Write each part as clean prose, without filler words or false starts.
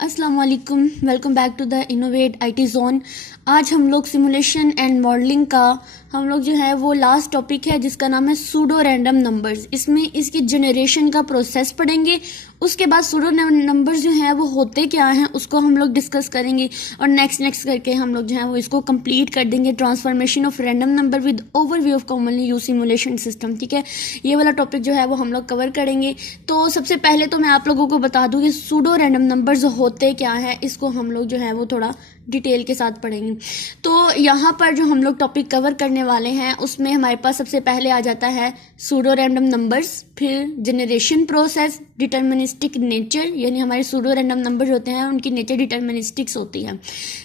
अस्सलाम वालेकुम, welcome back to the innovate IT zone. आज हम लोग सिमुलेशन एंड मॉडलिंग का हम लोग जो है वो लास्ट टॉपिक है जिसका नाम है सूडो रैंडम नंबर्स। इसमें इसकी जनरेशन का प्रोसेस पढ़ेंगे, उसके बाद सूडो नंबर्स जो है वो होते क्या हैं उसको हम लोग डिस्कस करेंगे और नेक्स्ट करके हम लोग जो है वो इसको कंप्लीट कर देंगे। Transformation of random number with overview of commonly use simulation system, ठीक है। ये वाला टॉपिक जो है वो हम लोग कवर करेंगे। तो सबसे पहले तो मैं आप लोगों को बता दूं कि सूडो रैंडम नंबर्स होते क्या है, इसको हम लोग जो है वो थोड़ा डिटेल के साथ पढ़ेंगे। तो यहाँ पर जो हम लोग टॉपिक कवर करने वाले हैं उसमें हमारे पास सबसे पहले आ जाता है सूडो रैंडम नंबर्स, फिर जनरेशन प्रोसेस, डिटर्मिनिस्टिक नेचर, यानी हमारे सूडो रैंडम नंबर होते हैं उनकी नेचर डिटर्मिनिस्टिक्स होती है,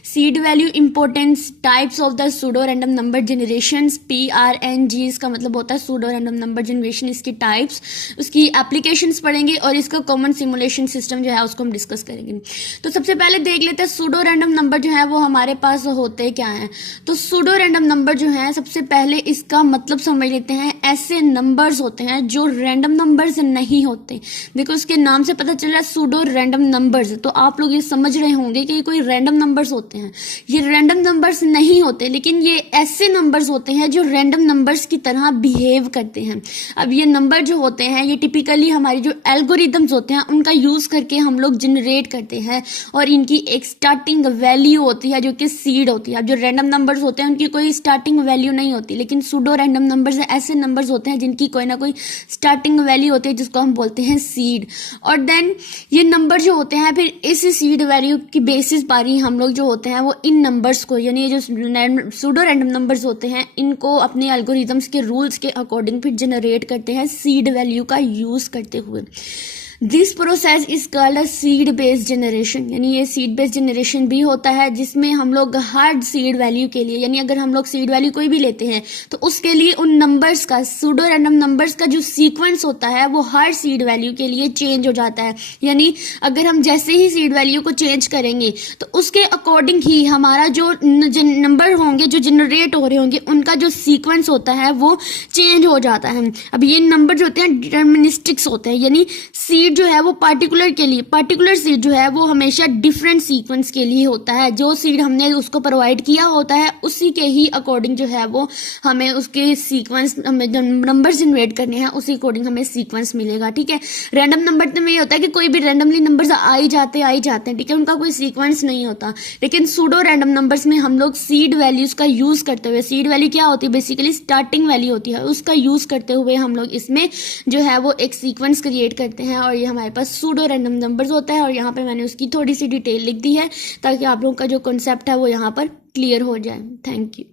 seed value importance, types of the pseudo random number generation, PRNG इसका मतलब होता है सूडो रैंडम नंबर जनरेशन, इसकी टाइप्स, उसकी एप्लीकेशंस पढ़ेंगे और इसका कॉमन सिमुलेशन सिस्टम जो है उसको हम डिस्कस करेंगे। तो सबसे पहले देख लेते हैं सूडो रैंडम नंबर जो है वो हमारे पास होते क्या हैं। तो सूडो रैंडम नंबर जो है सबसे पहले इसका मतलब समझ लेते हैं। ऐसे नंबर्स होते हैं जो रैंडम नंबर्स नहीं होते। देखो इसके नाम से पता चल रहा है सूडो रैंडम नंबर्स, तो आप लोग ये समझ रहे होंगे कि कोई रैंडम नंबर्स होते हैं। ये रैंडम नंबर्स नहीं होते, लेकिन ये ऐसे नंबर्स होते हैं जो रैंडम नंबर्स की तरह बिहेव करते हैं। अब ये नंबर जो होते हैं ये टिपिकली हमारी जो एल्गोरिदम्स होते हैं उनका यूज करके हम लोग जनरेट करते हैं और इनकी एक स्टार्टिंग वैल्यू होती है जो कि सीड होती है। अब जो रैंडम नंबर्स होते हैं उनकी कोई स्टार्टिंग वैल्यू नहीं होती, लेकिन सूडो रैंडम नंबर्स ऐसे नंबर्स होते हैं जिनकी कोई ना कोई स्टार्टिंग वैल्यू होती है जिसको हम बोलते हैं सीड। और देन ये नंबर जो होते हैं फिर इस सीड वैल्यू की बेसिस पर ही हम लोग जो होते हैं वो इन नंबर्स को, यानी ये जो सूडो रैंडम नंबर्स होते हैं इनको अपने एल्गोरिथम्स के रूल्स के अकॉर्डिंग फिर जनरेट करते हैं सीड वैल्यू का यूज करते हुए। This process is called a seed based generation, यानी ये सीड बेस्ड जनरेशन भी होता है जिसमें हम लोग हर सीड वैल्यू के लिए, यानी अगर हम लोग सीड वैल्यू कोई भी लेते हैं तो उसके लिए उन नंबर्स का, सूडो रैंडम नंबर्स का जो सीक्वेंस होता है वो हर सीड वैल्यू के लिए चेंज हो जाता है। यानी अगर हम जैसे ही सीड वैल्यू को चेंज करेंगे तो उसके अकॉर्डिंग ही हमारा जो नंबर होंगे जो जनरेट हो रहे होंगे उनका जो सीक्वेंस होता है वो चेंज हो जाता है। अब ये नंबर जो होते हैं डिटर्मिनिस्टिक्स होते हैं, यानी सीड जो है वो पार्टिकुलर के लिए, पार्टिकुलर सीड जो है वो हमेशा डिफरेंट सीक्वेंस के लिए होता है। जो सीड हमने उसको प्रोवाइड किया होता है उसी के ही अकॉर्डिंग जो है वो हमें उसके सीक्वेंस, हमें जो नंबर जनरेट करने हैं उसी अकॉर्डिंग हमें सीक्वेंस मिलेगा, ठीक है। रैंडम नंबर तो में ये होता है कि कोई भी रैंडमली नंबर्स आ ही जाते हैं, ठीक है, उनका कोई सीक्वेंस नहीं होता। लेकिन सूडो रैंडम नंबर्स में हम लोग सीड वैल्यूज का यूज करते हुए, सीड वैल्यू क्या होती है, बेसिकली स्टार्टिंग वैल्यू होती है, उसका यूज करते हुए हम लोग इसमें जो है वो एक सीक्वेंस क्रिएट करते हैं और ये हमारे पास सूडो रैंडम नंबर्स होता है। और यहाँ पे मैंने उसकी थोड़ी सी डिटेल लिख दी है ताकि आप लोगों का जो कॉन्सेप्ट है वो यहाँ पर क्लियर हो जाए। Thank you.